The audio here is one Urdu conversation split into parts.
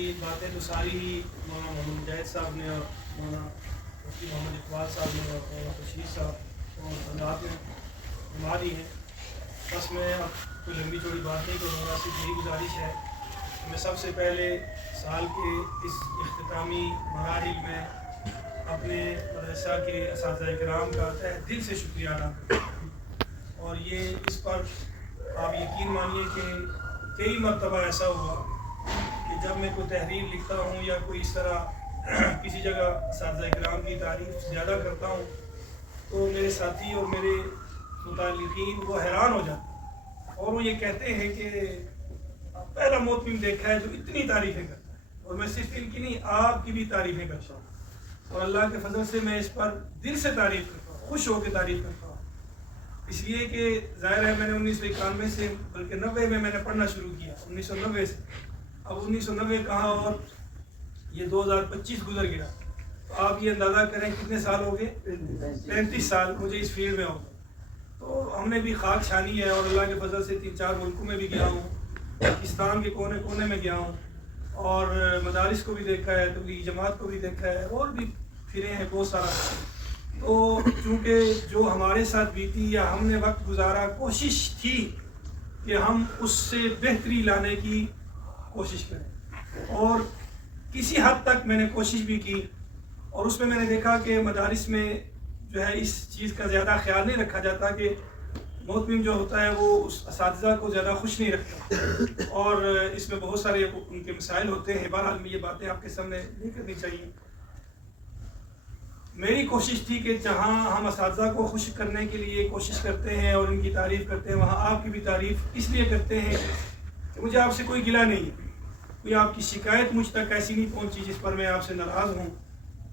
باقی باتیں تو ساری ہی مولانا محمد مجاہد صاحب نے اور مولانا مفتی محمد اقبال صاحب نے اور مولانا خورشید صاحب اور حضرات نے فرما دی ہیں. بس میں اب کوئی لمبی چوڑی بات نہیں کروں گا. صرف یہی گزارش ہے کہ میں سب سے پہلے سال کے اس اختتامی مراحل میں اپنے مدرسہ کے اساتذہ کرام کا تہ دل سے شکریہ ادا کرتا ہوں. اور یہ اس پر آپ یقین مانیے کہ کئی مرتبہ ایسا ہوا کہ جب میں کوئی تحریر لکھتا ہوں یا کوئی اس طرح کسی جگہ اساتذہ کرام کی تعریف زیادہ کرتا ہوں تو میرے ساتھی اور میرے متعلقین وہ حیران ہو جاتے ہیں اور وہ یہ کہتے ہیں کہ پہلا محتمم دیکھا ہے جو اتنی تعریفیں کرتا ہے. اور میں صرف ان کی نہیں آپ کی بھی تعریفیں کرتا ہوں اور اللہ کے فضل سے میں اس پر دل سے تعریف کرتا ہوں, خوش ہو کے تعریف کرتا ہوں. اس لیے کہ ظاہر ہے میں نے 1991 سے بلکہ 90 میں نے پڑھنا شروع کیا, 1990 سے. اب 1990 کہاں اور یہ 2025 گزر گیا. تو آپ یہ اندازہ کریں کتنے سال ہو گئے, 35 سال مجھے اس فیلڈ میں ہو گئے. تو ہم نے بھی خاک چھانی ہے اور اللہ کے فضل سے 3-4 ملکوں میں بھی گیا ہوں, پاکستان کے کونے کونے میں گیا ہوں اور مدارس کو بھی دیکھا ہے, تبلیغی جماعت کو بھی دیکھا ہے اور بھی پھرے ہیں بہت سارا. تو چونکہ جو ہمارے ساتھ بیتی یا ہم نے وقت گزارا, کوشش تھی کہ ہم اس سے بہتری لانے کی کوشش کریں اور کسی حد تک میں نے کوشش بھی کی. اور اس میں نے دیکھا کہ مدارس میں جو ہے اس چیز کا زیادہ خیال نہیں رکھا جاتا کہ محتمم جو ہوتا ہے وہ اس اساتذہ کو زیادہ خوش نہیں رکھتا اور اس میں بہت سارے ان کے مسائل ہوتے ہیں. بہرحال میں یہ باتیں آپ کے سامنے نہیں کرنی چاہیے. میری کوشش تھی کہ جہاں ہم اساتذہ کو خوش کرنے کے لیے کوشش کرتے ہیں اور ان کی تعریف کرتے ہیں وہاں آپ کی بھی تعریف اس لیے کرتے ہیں کہ مجھے آپ سے کوئی گلہ نہیں ہے, کوئی آپ کی شکایت مجھ تک ایسی نہیں پہنچی جس پر میں آپ سے ناراض ہوں.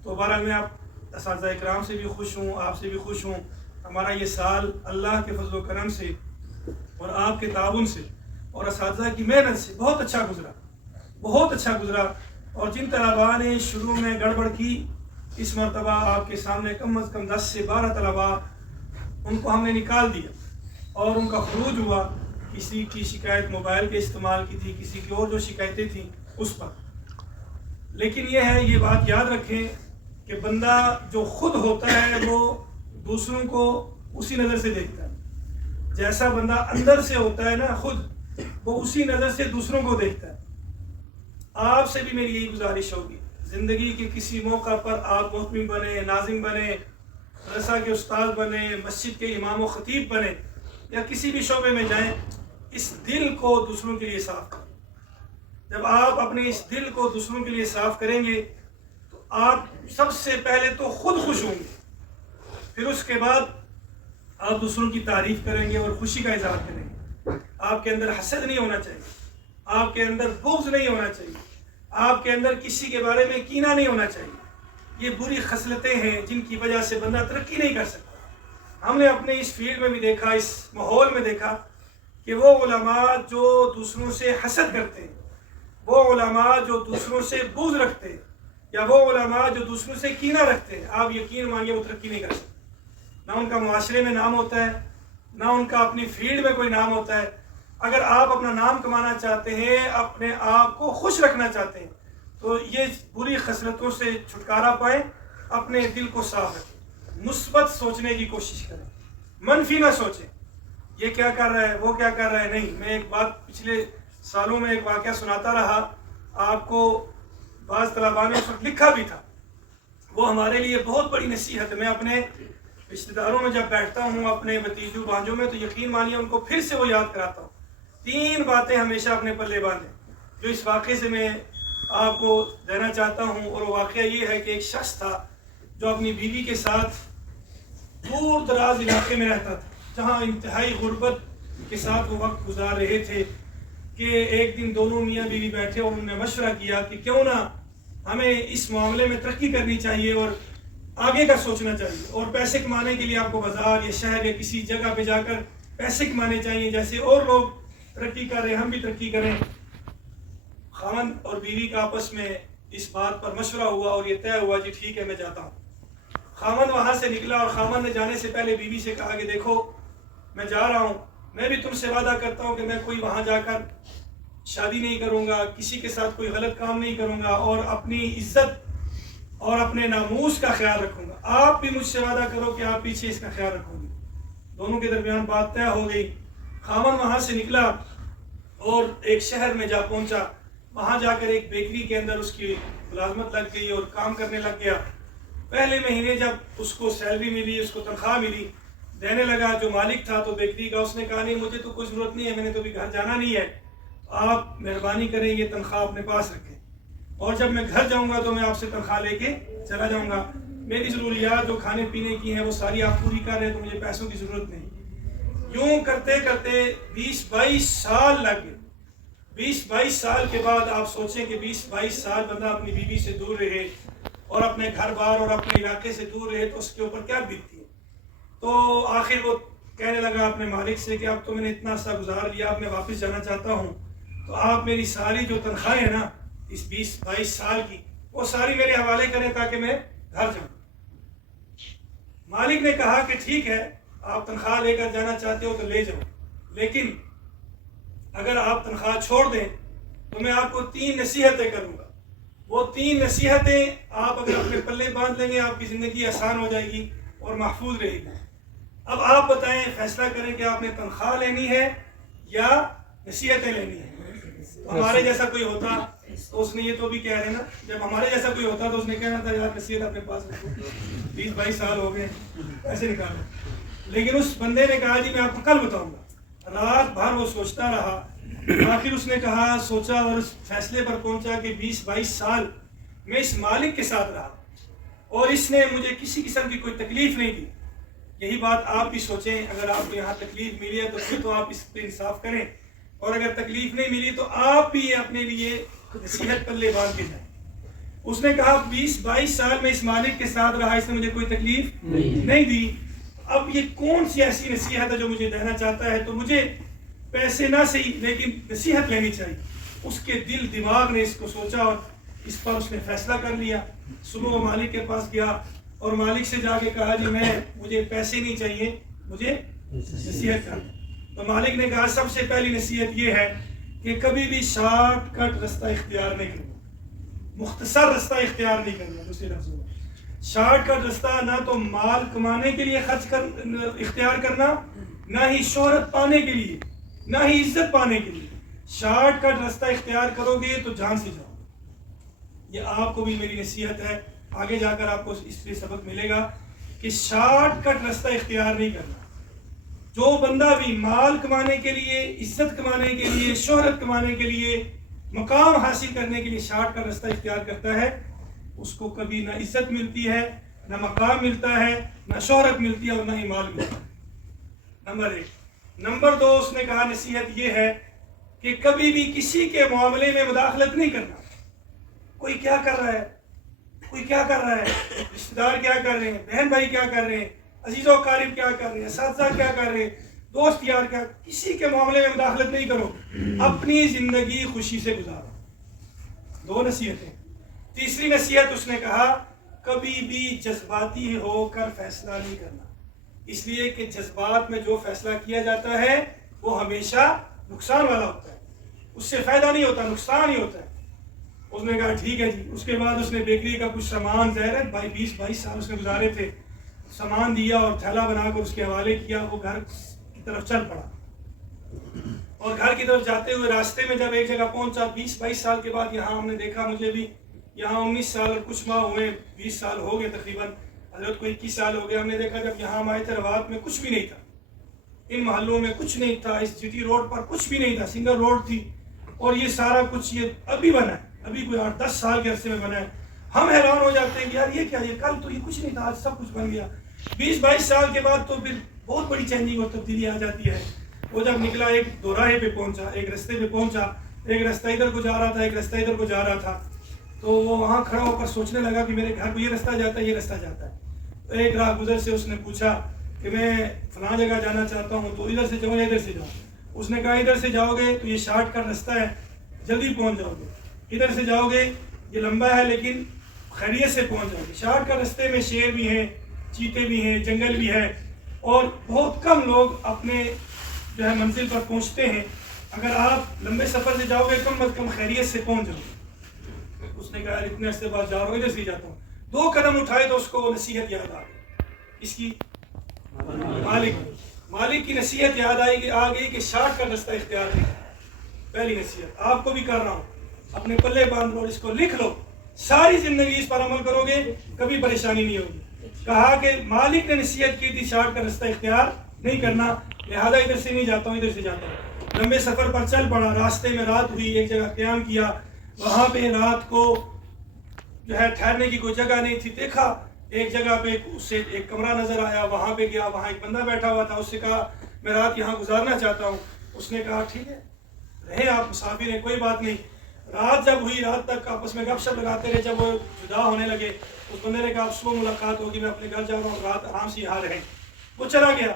تو بہرحال میں آپ اساتذہ اکرام سے بھی خوش ہوں, آپ سے بھی خوش ہوں. ہمارا یہ سال اللہ کے فضل و کرم سے اور آپ کے تعاون سے اور اساتذہ کی محنت سے بہت اچھا گزرا, بہت اچھا گزرا. اور جن طلباء نے شروع میں گڑبڑ کی اس مرتبہ آپ کے سامنے کم از کم 10 سے 12 طلباء ان کو ہم نے نکال دیا اور ان کا خروج ہوا. کسی کی شکایت موبائل کے استعمال کی تھی, کسی کی اور جو شکایتیں تھیں اس پر. لیکن یہ ہے, یہ بات یاد رکھیں کہ بندہ جو خود ہوتا ہے وہ دوسروں کو اسی نظر سے دیکھتا ہے. جیسا بندہ اندر سے ہوتا ہے نا خود, وہ اسی نظر سے دوسروں کو دیکھتا ہے. آپ سے بھی میری یہی گزارش ہوگی, زندگی کے کسی موقع پر آپ محتمم بنے, ناظم بنے, مدرسہ کے استاد بنے, مسجد کے امام و خطیب بنے یا کسی بھی شعبے میں جائیں, اس دل کو دوسروں کے لیے صاف کریں. جب آپ اپنے اس دل کو دوسروں کے لیے صاف کریں گے تو آپ سب سے پہلے تو خود خوش ہوں گے, پھر اس کے بعد آپ دوسروں کی تعریف کریں گے اور خوشی کا اظہار کریں گے. آپ کے اندر حسد نہیں ہونا چاہیے, آپ کے اندر بغض نہیں ہونا چاہیے, آپ کے اندر کسی کے بارے میں کینہ نہیں ہونا چاہیے. یہ بری خصلتیں ہیں جن کی وجہ سے بندہ ترقی نہیں کر سکتا. ہم نے اپنے اس فیلڈ میں بھی دیکھا, اس ماحول میں دیکھا کہ وہ علماء جو دوسروں سے حسد کرتے ہیں, وہ علماء جو دوسروں سے بغض رکھتے ہیں یا وہ علماء جو دوسروں سے کینہ رکھتے ہیں, آپ یقین مانیے وہ ترقی نہیں کر سکتے. نہ ان کا معاشرے میں نام ہوتا ہے, نہ ان کا اپنی فیلڈ میں کوئی نام ہوتا ہے. اگر آپ اپنا نام کمانا چاہتے ہیں, اپنے آپ کو خوش رکھنا چاہتے ہیں تو یہ بری خصلتوں سے چھٹکارا پائیں, اپنے دل کو صاف رکھیں, مثبت سوچنے کی کوشش کریں, منفی نہ سوچیں یہ کیا کر رہا ہے وہ کیا کر رہا ہے. نہیں, میں ایک بات پچھلے سالوں میں ایک واقعہ سناتا رہا, آپ کو بعض طلباء نے اس وقت لکھا بھی تھا, وہ ہمارے لیے بہت بڑی نصیحت ہے. میں اپنے رشتہ داروں میں جب بیٹھتا ہوں, اپنے بھتیجوں بھانجوں میں, تو یقین مانیے ان کو پھر سے وہ یاد کراتا ہوں. 3 باتیں ہمیشہ اپنے پلے باندھیں جو اس واقعے سے میں آپ کو دینا چاہتا ہوں. اور وہ واقعہ یہ ہے کہ ایک شخص تھا جو اپنی بیوی کے ساتھ دور دراز علاقے میں رہتا تھا, جہاں انتہائی غربت کے ساتھ وہ وقت گزار رہے تھے. کہ ایک دن دونوں میاں بیوی بیٹھے اور انہوں نے مشورہ کیا کہ کیوں نہ ہمیں اس معاملے میں ترقی کرنی چاہیے اور آگے کا سوچنا چاہیے, اور پیسے کمانے کے لیے آپ کو بازار یا شہر یا کسی جگہ پہ جا کر پیسے کمانے چاہیے, جیسے اور لوگ ترقی کر رہے ہیں ہم بھی ترقی کریں. خاوند اور بیوی کا آپس میں اس بات پر مشورہ ہوا اور یہ طے ہوا جی ٹھیک ہے میں جاتا ہوں. خاوند وہاں سے نکلا اور خاوند نے جانے سے پہلے بیوی سے کہا کہ دیکھو میں جا رہا ہوں, میں بھی تم سے وعدہ کرتا ہوں کہ میں کوئی وہاں جا کر شادی نہیں کروں گا، کسی کے ساتھ کوئی غلط کام نہیں کروں گا، اور اپنی عزت اور اپنے ناموس کا خیال رکھوں گا۔ آپ بھی مجھ سے وعدہ کرو کہ آپ پیچھے اس کا خیال رکھو گے۔ دونوں کے درمیان بات طے ہو گئی۔ خاوند وہاں سے نکلا اور ایک شہر میں جا پہنچا۔ وہاں جا کر ایک بیکری کے اندر اس کی ملازمت لگ گئی اور کام کرنے لگ گیا۔ پہلے مہینے جب اس کو سیلری ملی، اس کو تنخواہ ملی، دینے لگا جو مالک تھا تو بیکری کا، اس نے کہا نہیں مجھے تو کوئی ضرورت نہیں ہے، میں نے تو ابھی گھر جانا نہیں ہے، آپ مہربانی کریں یہ تنخواہ اپنے پاس رکھیں، اور جب میں گھر جاؤں گا تو میں آپ سے تنخواہ لے کے چلا جاؤں گا، میری ضروریات جو کھانے پینے کی ہیں وہ ساری آپ پوری کر رہے ہیں تو مجھے پیسوں کی ضرورت نہیں۔ یوں کرتے کرتے 20-22 سال لگ گئے۔ 20-22 سال کے بعد آپ سوچیں کہ 20-22 سال بندہ اپنی بیوی سے دور رہے اور اپنے گھر بار اور اپنے علاقے سے دور رہے تو اس کے اوپر کیا بیتتی ہے۔ تو آخر وہ کہنے لگا اپنے مالک سے کہ اب تو میں نے اتنا سا گزار لیا، اب میں واپس جانا چاہتا ہوں، تو آپ میری ساری جو تنخواہیں ہیں نا اس 20-22 سال کی، وہ ساری میرے حوالے کریں تاکہ میں گھر جاؤں۔ مالک نے کہا کہ ٹھیک ہے، آپ تنخواہ لے کر جانا چاہتے ہو تو لے جاؤ، لیکن اگر آپ تنخواہ چھوڑ دیں تو میں آپ کو 3 نصیحتیں کروں گا۔ وہ 3 نصیحتیں آپ اگر اپنے پلے باندھ لیں گے آپ کی زندگی آسان ہو جائے گی اور محفوظ رہے گی۔ اب آپ بتائیں، فیصلہ کریں کہ آپ نے تنخواہ لینی ہے یا نصیحتیں لینی ہیں۔ ہمارے جیسا کوئی ہوتا تو اس نے یہ تو بھی کہہ رہے نا، جب ہمارے جیسا کوئی ہوتا تو اس نے کہنا تھا یار نصیحت اپنے پاس رکھو، 20-22 سال ہو گئے ایسے نکالو، لیکن اس بندے نے کہا جی میں آپ کو کل بتاؤں گا۔ رات بھر وہ سوچتا رہا، آخر اس نے کہا، سوچا اور اس فیصلے پر پہنچا کہ 20-22 سال میں اس مالک کے ساتھ رہا اور اس نے مجھے کسی قسم کی کوئی تکلیف نہیں دی۔ یہی بات آپ بھی سوچیں، اگر آپ کو یہاں تکلیف ملی ہے تو پھر تو آپ اس پہ انصاف کریں، اور اگر تکلیف نہیں ملی تو آپ بھی اپنے لیے نصیحت پلے باندھ کے جائیں۔ اس نے کہا 20-22 سال میں اس مالک کے ساتھ رہا، اس نے مجھے کوئی تکلیف نہیں دی، اب یہ کون سی ایسی نصیحت ہے جو مجھے دینا چاہتا ہے، تو مجھے پیسے نہ صحیح لیکن نصیحت لینی چاہیے۔ اس کے دل دماغ نے اس کو سوچا اور اس پر اس نے فیصلہ کر لیا۔ صبح وہ مالک کے پاس گیا اور مالک سے جا کے کہا جی مجھے پیسے نہیں چاہیے، مجھے نصیحت کر۔ تو مالک نے کہا سب سے پہلی نصیحت یہ ہے کہ کبھی بھی شارٹ کٹ رستہ اختیار نہیں کرنا، مختصر رستہ اختیار نہیں کرنا۔ دوسرے لفظوں میں شارٹ کٹ رستہ نہ تو مال کمانے کے لیے اختیار کرنا، نہ ہی شہرت پانے کے لیے، نہ ہی عزت پانے کے لیے۔ شارٹ کٹ رستہ اختیار کرو گے تو جان سے جاؤ۔ یہ آپ کو بھی میری نصیحت ہے، آگے جا کر آپ کو اس سے سبق ملے گا کہ شارٹ کٹ رستہ اختیار نہیں کرنا۔ جو بندہ بھی مال کمانے کے لیے، عزت کمانے کے لیے، شہرت کمانے کے لیے، مقام حاصل کرنے کے لیے شارٹ کٹ رستہ اختیار کرتا ہے، اس کو کبھی نہ عزت ملتی ہے، نہ مقام ملتا ہے، نہ شہرت ملتی ہے اور نہ ہی مال ملتا ہے۔ نمبر 1۔ نمبر 2، اس نے کہا نصیحت یہ ہے کہ کبھی بھی کسی کے معاملے میں مداخلت نہیں کرنا۔ کوئی کیا کر رہا ہے، کوئی کیا کر رہا ہے، رشتہ دار کیا کر رہے ہیں، بہن بھائی کیا کر رہے ہیں، عزیز و اقارب کیا کر رہے ہیں، اساتذہ کیا کر رہے ہیں، دوست یار کیا، کسی کے معاملے میں مداخلت نہیں کرو، اپنی زندگی خوشی سے گزارو۔ 2 نصیحتیں۔ تیسری نصیحت اس نے کہا کبھی بھی جذباتی ہو کر فیصلہ نہیں کرنا، اس لیے کہ جذبات میں جو فیصلہ کیا جاتا ہے وہ ہمیشہ نقصان والا ہوتا ہے، اس سے فائدہ نہیں ہوتا، نقصان ہی ہوتا ہے۔ اس نے کہا ٹھیک ہے جی۔ اس کے بعد اس نے بیکری کا کچھ سامان، ظاہر ہے 20-22 سال اس نے گزارے تھے، سامان دیا اور تھیلا بنا کر اس کے حوالے کیا، وہ گھر کی طرف چل پڑا۔ اور گھر کی طرف جاتے ہوئے راستے میں جب ایک جگہ پہنچا، 20-22 سال کے بعد یہاں ہم نے دیکھا، مجھے بھی یہاں 19 سال اور کچھ ماہ ہوئے، 20 سال ہو گئے تقریباً، حضرت کو 21 سال ہو گئے۔ ہم نے دیکھا جب یہاں ہم آئے تھے روات میں کچھ بھی نہیں تھا، ان محلوں میں کچھ نہیں تھا، اس جی ٹی روڈ پر کچھ بھی نہیں تھا، سنگل روڈ تھی، اور یہ سارا کچھ یہ ابھی بنا ہے، ابھی کوئی 8-10 سال کے عرصے میں بنا ہے۔ ہم حیران ہو جاتے ہیں کہ یار یہ کیا، یہ کل تو یہ کچھ نہیں تھا، آج سب کچھ بن گیا۔ 20-22 سال کے بعد تو پھر بہت بڑی چینجنگ اور تبدیلی آ جاتی ہے۔ وہ جب نکلا ایک دوراہے پہ پہنچا، ایک رستے پہ پہنچا، ایک رستہ ادھر کو جا رہا تھا، ایک رستہ ادھر کو جا رہا تھا، تو وہ وہاں کھڑا ہو کر سوچنے لگا کہ میرے گھر کو یہ رستہ جاتا ہے، یہ رستہ جاتا ہے۔ تو ایک راہ گزر سے اس نے پوچھا کہ میں فلاں جگہ جانا چاہتا ہوں، تو ادھر سے جاؤں یا ادھر سے جاؤں؟ اس نے کہا ادھر سے جاؤ گے تو یہ شارٹ کٹ رستہ ہے، جلدی پہنچ جاؤ گے، ادھر سے جاؤ گے یہ لمبا ہے لیکن خیریت سے پہنچ جاؤ گے۔ شارٹ کٹ رستے میں شیر بھی ہیں، چیتے بھی ہیں، جنگل بھی ہے، اور بہت کم لوگ اپنے جو ہے منزل پر پہنچتے ہیں۔ اگر آپ لمبے سفر سے جاؤ گے کم از کم خیریت سے پہنچ جاؤ گے. اس نے کہا اتنے عرصے بعد جا رہا ہوں, ادھر سے جاتا ہوں. 2 قدم اٹھائے تو اس کو وہ نصیحت یاد آ گئی. اس کی مالک کی نصیحت یاد آ گئی کہ شارٹ کا رستہ اختیار نہیں. پہلی نصیحت آپ کو بھی کر رہا ہوں, اپنے پلے باندھ لو, اس کو لکھ لو, ساری زندگی اس پر عمل کرو گے کبھی پریشانی نہیں ہوگی. کہا کہ مالک نے نصیحت کی تھی شارٹ کا رستہ اختیار نہیں کرنا, لہذا ادھر سے نہیں جاتا ہوں, ادھر سے جاتا ہوں. لمبے سفر پر چل پڑا, راستے میں رات ہوئی, ایک جگہ قیام کیا, وہاں پہ رات کو جو ہے ٹھہرنے کی کوئی جگہ نہیں تھی. دیکھا ایک جگہ پہ اسے ایک کمرہ نظر آیا, وہاں پہ گیا, وہاں ایک بندہ بیٹھا ہوا تھا. اس سے کہا میں رات یہاں گزارنا چاہتا ہوں. اس نے کہا ٹھیک ہے رہے, آپ مسافر ہیں, کوئی بات نہیں. رات جب ہوئی, رات تک آپس میں گپ شپ لگاتے رہے. جب وہ جدا ہونے لگے اس بندے نے کہا اب صبح ملاقات ہوگی, میں اپنے گھر جا رہا ہوں, رات آرام سے یہاں رہیں. وہ چلا گیا.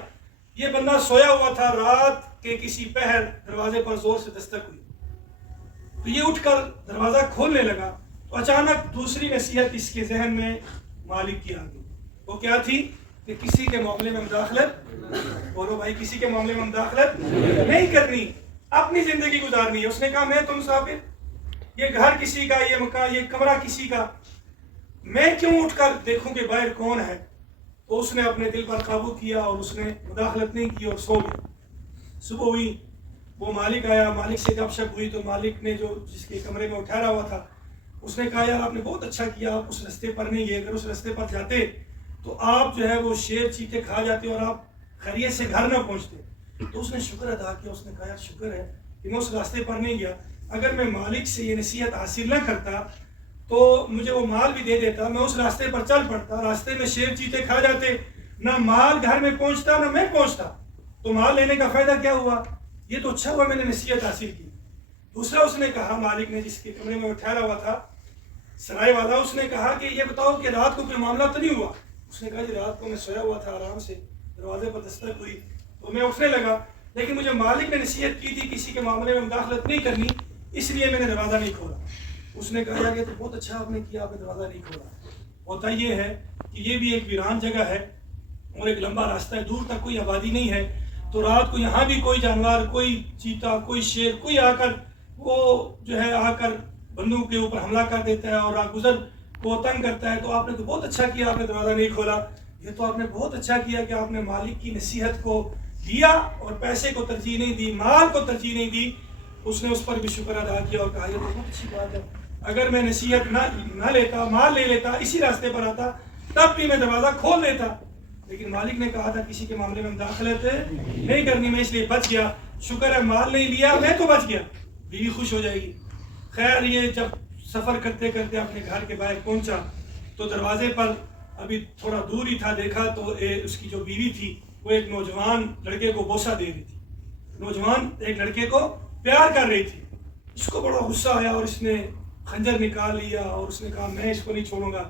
یہ بندہ سویا ہوا تھا, رات کے کسی پہر دروازے پر زور سے دستک ہوئی تو یہ اٹھ کر دروازہ کھولنے لگا تو اچانک دوسری نصیحت اس کے ذہن میں مالک کی آ گئی. وہ کیا تھی کہ کسی کے معاملے میں مداخلت, بولو بھائی, کسی کے معاملے میں مداخلت نہیں کرنی, اپنی زندگی گزارنی ہے. اس نے کہا میں تو مسافر, یہ گھر کسی کا, یہ مکان, یہ کمرہ کسی کا, میں کیوں اٹھ کر دیکھوں کہ باہر کون ہے. تو اس نے اپنے دل پر قابو کیا اور اس نے مداخلت نہیں کی اور سو گیا. صبح ہوئی, وہ مالک آیا, مالک سے گپ شپ ہوئی تو مالک نے جو جس کے کمرے میں ٹھہرا ہوا تھا اس نے کہا یار آپ نے بہت اچھا کیا, آپ اس رستے پر نہیں گئے, اگر اس رستے پر جاتے تو آپ جو ہے وہ شیر چیتے کھا جاتے اور آپ خیریت سے گھر نہ پہنچتے. تو اس نے شکر ادا کیا. اس نے کہا یار شکر ہے کہ میں اس راستے پر نہیں گیا, اگر میں مالک سے یہ نصیحت حاصل نہ کرتا تو مجھے وہ مال بھی دے دیتا, میں اس راستے پر چل پڑتا, راستے میں شیر چیتے کھا جاتے, نہ مال گھر میں پہنچتا نہ میں پہنچتا, تو مال لینے کا فائدہ کیا ہوا. یہ تو اچھا ہوا میں نے نصیحت حاصل کی. دوسرا اس نے کہا, مالک نے جس کے کمرے میں وہ ٹھہرا ہوا تھا سرائے والا, اس نے کہا کہ یہ بتاؤ کہ رات کو کوئی معاملہ تو نہیں ہوا. اس نے کہا جی رات کو میں سویا ہوا تھا, آرام سے دروازے پر دستک ہوئی تو میں اٹھنے لگا, لیکن مجھے مالک نے نصیحت کی تھی کسی کے معاملے میں مداخلت نہیں کرنی, اس لیے میں نے دروازہ نہیں کھولا. اس نے کہا کہ تو بہت اچھا آپ نے کیا, آپ نے دروازہ نہیں کھولا. ہوتا یہ ہے کہ یہ بھی ایک ویران جگہ ہے اور ایک لمبا راستہ ہے, دور تک کوئی آبادی نہیں ہے, تو رات کو یہاں بھی کوئی جانور, کوئی چیتا, کوئی شیر, کوئی آ کر وہ جو ہے آ کر بندوں کے اوپر حملہ کر دیتا ہے اور راہگزر کو تنگ کرتا ہے. تو آپ نے تو بہت اچھا کیا, آپ نے دروازہ نہیں کھولا. یہ تو آپ نے بہت اچھا کیا کہ آپ نے مالک کی نصیحت کو دیا اور پیسے کو ترجیح نہیں دی, مال کو ترجیح نہیں دی. اس نے اس پر بھی شکر ادا کیا اور کہا یہ تو بہت اچھی بات ہے, اگر میں نصیحت نہ لیتا, مال لے لیتا, اسی راستے پر آتا, تب بھی میں دروازہ کھول دیتا. لیکن مالک نے کہا تھا کسی کے معاملے میں مداخلت نہیں کرنی, میں اس لیے بچ گیا. شکر ہے مال نہیں لیا, میں تو بچ گیا, بیوی خوش ہو جائے گی. خیر یہ جب سفر کرتے کرتے اپنے گھر کے باہر پہنچا تو دروازے پر ابھی تھوڑا دور ہی تھا, دیکھا تو اس کی جو بیوی تھی وہ ایک نوجوان لڑکے کو بوسہ دے رہی تھی. نوجوان ایک لڑکے کو پیار کر رہی تھی. اس کو بڑا غصہ آیا اور اس نے خنجر نکال لیا اور اس نے کہا میں اس کو نہیں چھوڑوں گا,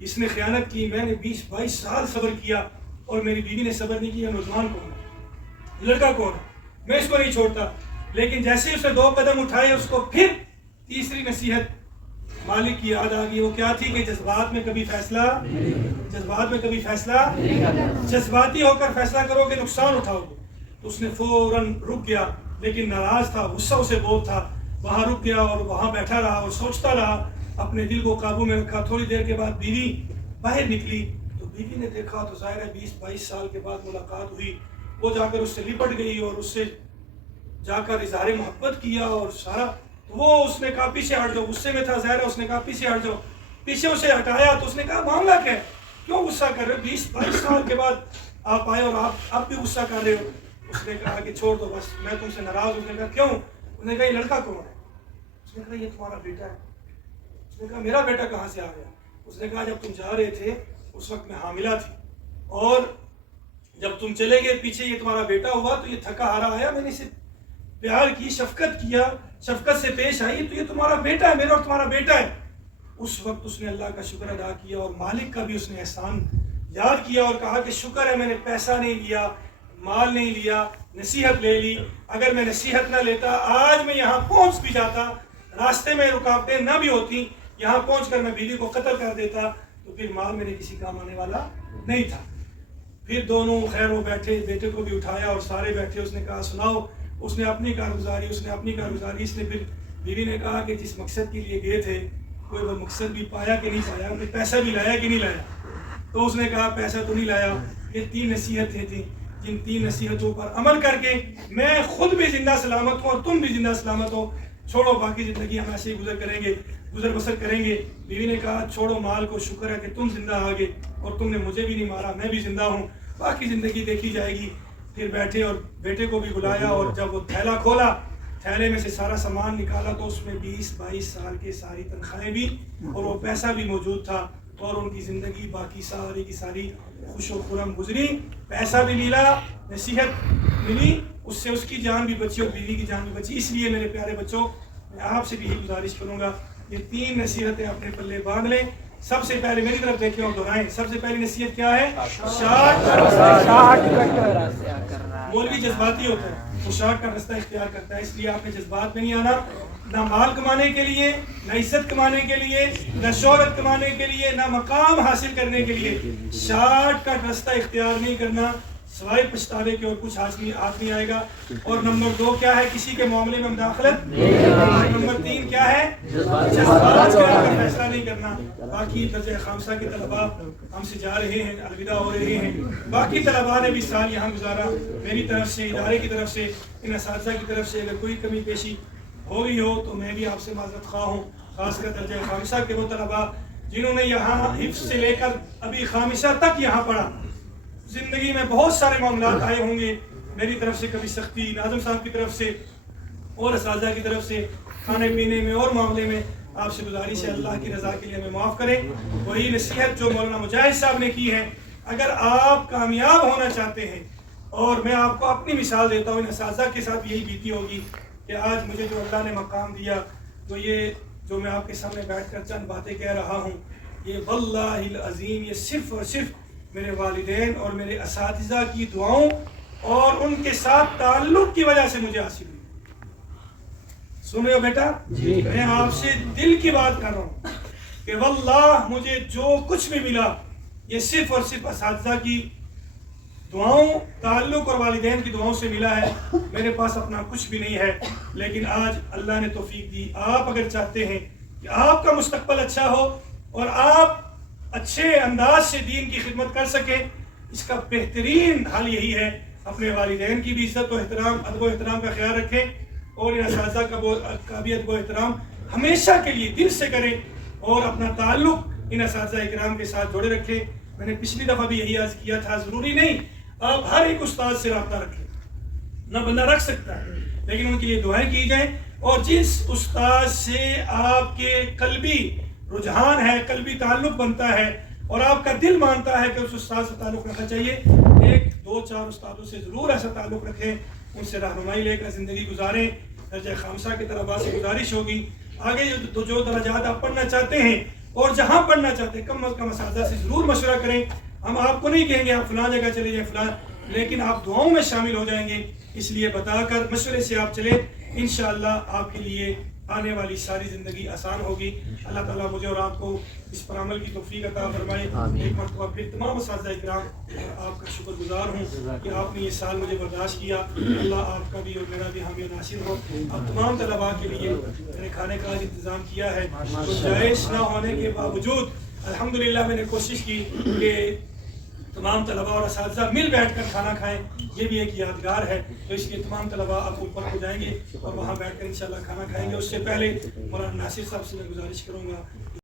اس نے خیانت کی, میں نے 20-22 سال صبر کیا اور میری بیوی نے صبر نہیں کیا. نوجوان کون ہے, لڑکا کون ہے, میں اس کو نہیں چھوڑتا. لیکن جیسے ہی اس نے 2 قدم اٹھائے اس کو پھر تیسری نصیحت مالک کی یاد آ گئی. وہ کیا تھی کہ جذبات میں کبھی فیصلہ جذباتی ہو کر فیصلہ کرو گے نقصان اٹھاؤ گے. تو اس نے فوراً رک گیا, لیکن ناراض تھا, غصہ اسے بہت تھا. وہاں رک گیا اور وہاں بیٹھا رہا اور سوچتا رہا, اپنے دل کو قابو میں رکھا. تھوڑی دیر کے بعد بیوی باہر نکلی تو بیوی نے دیکھا تو ظاہر ہے 20-22 سال کے بعد ملاقات ہوئی. وہ جا کر اس سے لپٹ گئی اور اس سے جا کر اظہار محبت کیا اور سارا. وہ اس نے کہا پیچھے ہٹ جاؤ, غصے میں تھا ظاہر ہے, اس نے کہا پیچھے ہٹ جاؤ. پیچھے اسے ہٹایا تو اس نے کہا معاملہ کیا ہے, کیوں غصہ کر رہے ہو, 20-22 سال کے بعد آپ آئے اور آپ اب بھی غصہ کر رہے ہو. اس نے کہا کہ چھوڑ دو بس, میں تم سے ناراض ہوں. اس نے کہا کیوں؟ اس نے کہا یہ لڑکا کون ہے؟ اس نے کہا یہ تمہارا بیٹا ہے. اس نے کہا میرا بیٹا کہاں سے آ گیا؟ اس نے کہا جب تم جا رہے تھے اس وقت میں حاملہ تھی اور جب تم چلے گئے پیچھے یہ تمہارا بیٹا ہوا تو یہ تھکا ہارا آیا, میں نے اسے پیار کی, شفقت کیا, شفقت سے پیش آئی, تو یہ تمہارا بیٹا ہے, میرا اور تمہارا بیٹا ہے. اس وقت اس نے اللہ کا شکر ادا کیا اور مالک کا بھی اس نے احسان یاد کیا اور کہا کہ شکر ہے میں نے پیسہ نہیں لیا, مال نہیں لیا, نصیحت لے لی. اگر میں نصیحت نہ لیتا آج میں یہاں پہنچ بھی جاتا, راستے میں رکاوٹیں نہ بھی ہوتی, یہاں پہنچ کر میں بیوی کو قتل کر دیتا, تو پھر مال میرے کسی کام آنے والا نہیں تھا. پھر دونوں خیر وہ بیٹھے, بیٹے کو بھی اٹھایا اور سارے بیٹھے. اس نے کہا سناؤ. اس نے اپنی کارگزاری اس نے پھر بیوی نے کہا کہ جس مقصد کے لیے گئے تھے کوئی وہ مقصد بھی پایا کہ نہیں پایا, کوئی پیسہ بھی لایا کہ نہیں لایا. تو اس نے کہا پیسہ تو نہیں لایا. یہ 3 نصیحتیں تھیں جن 3 نصیحتوں پر عمل کر کے میں خود بھی زندہ سلامت ہوں اور تم بھی زندہ سلامت ہو. چھوڑو باقی زندگی ہم ایسے ہی گزر بسر کریں گے. بیوی نے کہا چھوڑو مال کو, شکر ہے کہ تم زندہ آ گئے اور تم نے مجھے بھی نہیں مارا, میں بھی زندہ ہوں, باقی زندگی دیکھی جائے گی. پھر بیٹھے اور بیٹے کو بھی بلایا اور جب وہ تھیلا کھولا, تھیلے میں سے سارا سامان نکالا تو اس میں 20-22 سال کے ساری تنخواہیں بھی اور وہ پیسہ بھی موجود تھا. اور ان کی زندگی باقی ساری کی ساری خوش و خرم گزری. پیسہ بھی ملا, نصیحت ملی, اس سے اس کی جان بھی بچی اور بیوی کی جان بھی بچی. اس لیے میرے پیارے بچوں, میں آپ سے بھی یہی گزارش کروں گا, یہ 3 نصیحتیں اپنے پلے باندھ لیں. سب سے پہلے میری طرف دیکھیں اور دہرائیں. سب سے پہلی نصیحت کیا ہے؟ مولوی جذباتی ہوتا ہے, وہ شارٹ کا راستہ اختیار کرتا ہے. اس لیے آپ نے جذبات میں نہیں آنا, نہ مال کمانے کے لیے, نہ عزت کمانے کے لیے, نہ شہرت کمانے کے لیے, نہ مقام حاصل کرنے کے لیے. شارٹ کٹ راستہ اختیار نہیں کرنا, سوائے پچھتاوے کے اور کچھ ہاتھ نہیں آئے گا. اور نمبر 2 کیا ہے؟ کسی کے معاملے میں مداخلت. نمبر 3 کیا ہے؟ جذبات کا فیصلہ نہیں کرنا. باقی درجہ خامسہ کے طلباء ہم سے جا رہے ہیں, الوداع ہو رہے ہیں. باقی طلباء نے بھی سال یہاں گزارا. میری طرف سے, ادارے کی طرف سے, ان اساتذہ کی طرف سے اگر کوئی کمی پیشی ہو گئی ہو تو میں بھی آپ سے معذرت خواہ ہوں. خاص کر درجہ خامسہ کے وہ طلباء جنہوں نے یہاں حفظ سے لے کر ابھی خامسہ تک یہاں پڑھا. زندگی میں بہت سارے معاملات آئے ہوں گے میری طرف سے, کبھی سختی ناظم صاحب کی طرف سے اور اساتذہ کی طرف سے, کھانے پینے میں اور معاملے میں. آپ سے گزارش ہے اللہ کی رضا کے لیے ہمیں معاف کریں. وہی نصیحت جو مولانا مجاہد صاحب نے کی ہے, اگر آپ کامیاب ہونا چاہتے ہیں, اور میں آپ کو اپنی مثال دیتا ہوں, ان اساتذہ کے ساتھ یہی بیتی ہوگی کہ آج مجھے جو اللہ نے مقام دیا, تو یہ جو میں آپ کے سامنے بیٹھ کر چند باتیں کہہ رہا ہوں, یہ واللہ العظیم یہ صرف اور صرف میرے والدین اور میرے اساتذہ کی دعاؤں اور ان کے ساتھ تعلق کی وجہ سے مجھے حاصل ہوئی. سن رہے ہو بیٹا؟ میں آپ سے دل کی بات کر رہا ہوں کہ واللہ مجھے جو کچھ بھی ملا یہ صرف اور صرف اساتذہ کی دعاؤں, تعلق اور والدین کی دعاؤں سے ملا ہے. میرے پاس اپنا کچھ بھی نہیں ہے, لیکن آج اللہ نے توفیق دی. آپ اگر چاہتے ہیں کہ آپ کا مستقبل اچھا ہو اور آپ اچھے انداز سے دین کی خدمت کر سکیں, اس کا بہترین حل یہی ہے, اپنے والدین کی بھی عزت و احترام, ادب و احترام کا خیال رکھیں, اور ان اساتذہ کا بھی ادب و احترام ہمیشہ کے لیے دل سے کریں, اور اپنا تعلق ان اساتذہ اکرام کے ساتھ جوڑے رکھیں. میں نے پچھلی دفعہ بھی یہی عرض کیا تھا, ضروری نہیں آپ ہر ایک استاد سے رابطہ رکھیں, نہ بندہ رکھ سکتا ہے, لیکن ان کے لیے دعائیں کی جائیں. اور جس استاد سے آپ کے قلبی رجحان ہے, قلبی تعلق بنتا ہے اور آپ کا دل مانتا ہے کہ اس استاد سے تعلق رکھنا چاہیے, 1-2-4 استادوں سے ضرور ایسا تعلق رکھیں, ان سے رہنمائی لے کر زندگی گزاریں. درجہ خامسہ کی طلباء سے گزارش ہوگی, آگے جو درجات آپ پڑھنا چاہتے ہیں اور جہاں پڑھنا چاہتے ہیں, کم از کم اساتذہ سے ضرور مشورہ کریں. ہم آپ کو نہیں کہیں گے آپ فلاں جگہ چلے جائیں فلاں, لیکن آپ دعاؤں میں شامل ہو جائیں گے. اس لیے بتا کر مشورے سے آپ چلیں, انشاءاللہ آپ کے لیے آنے والی ساری زندگی آسان ہوگی. اللہ تعالیٰ مجھے اور آپ کو اس پر عمل کی توفیق عطا فرمائے. ایک مرتبہ پھر تمام اساتذہ اکرام آپ کا شکر گزار ہوں کہ آپ نے یہ سال مجھے برداشت کیا. اللہ آپ کا بھی اور میرا بھی حامی و ناصر ہو. آپ تمام طلباء کے لیے میں نے کھانے کا انتظام کیا ہے, گنجائش نہ ہونے کے باوجود الحمدللہ میں نے کوشش کی کہ تمام طلباء اور اساتذہ مل بیٹھ کر کھانا کھائیں. یہ بھی ایک یادگار ہے, تو اس لیے تمام طلباء اب اوپر ہو جائیں گے اور وہاں بیٹھ کر انشاءاللہ کھانا کھائیں گے. اس سے پہلے مولانا ناصر صاحب سے میں گزارش کروں گا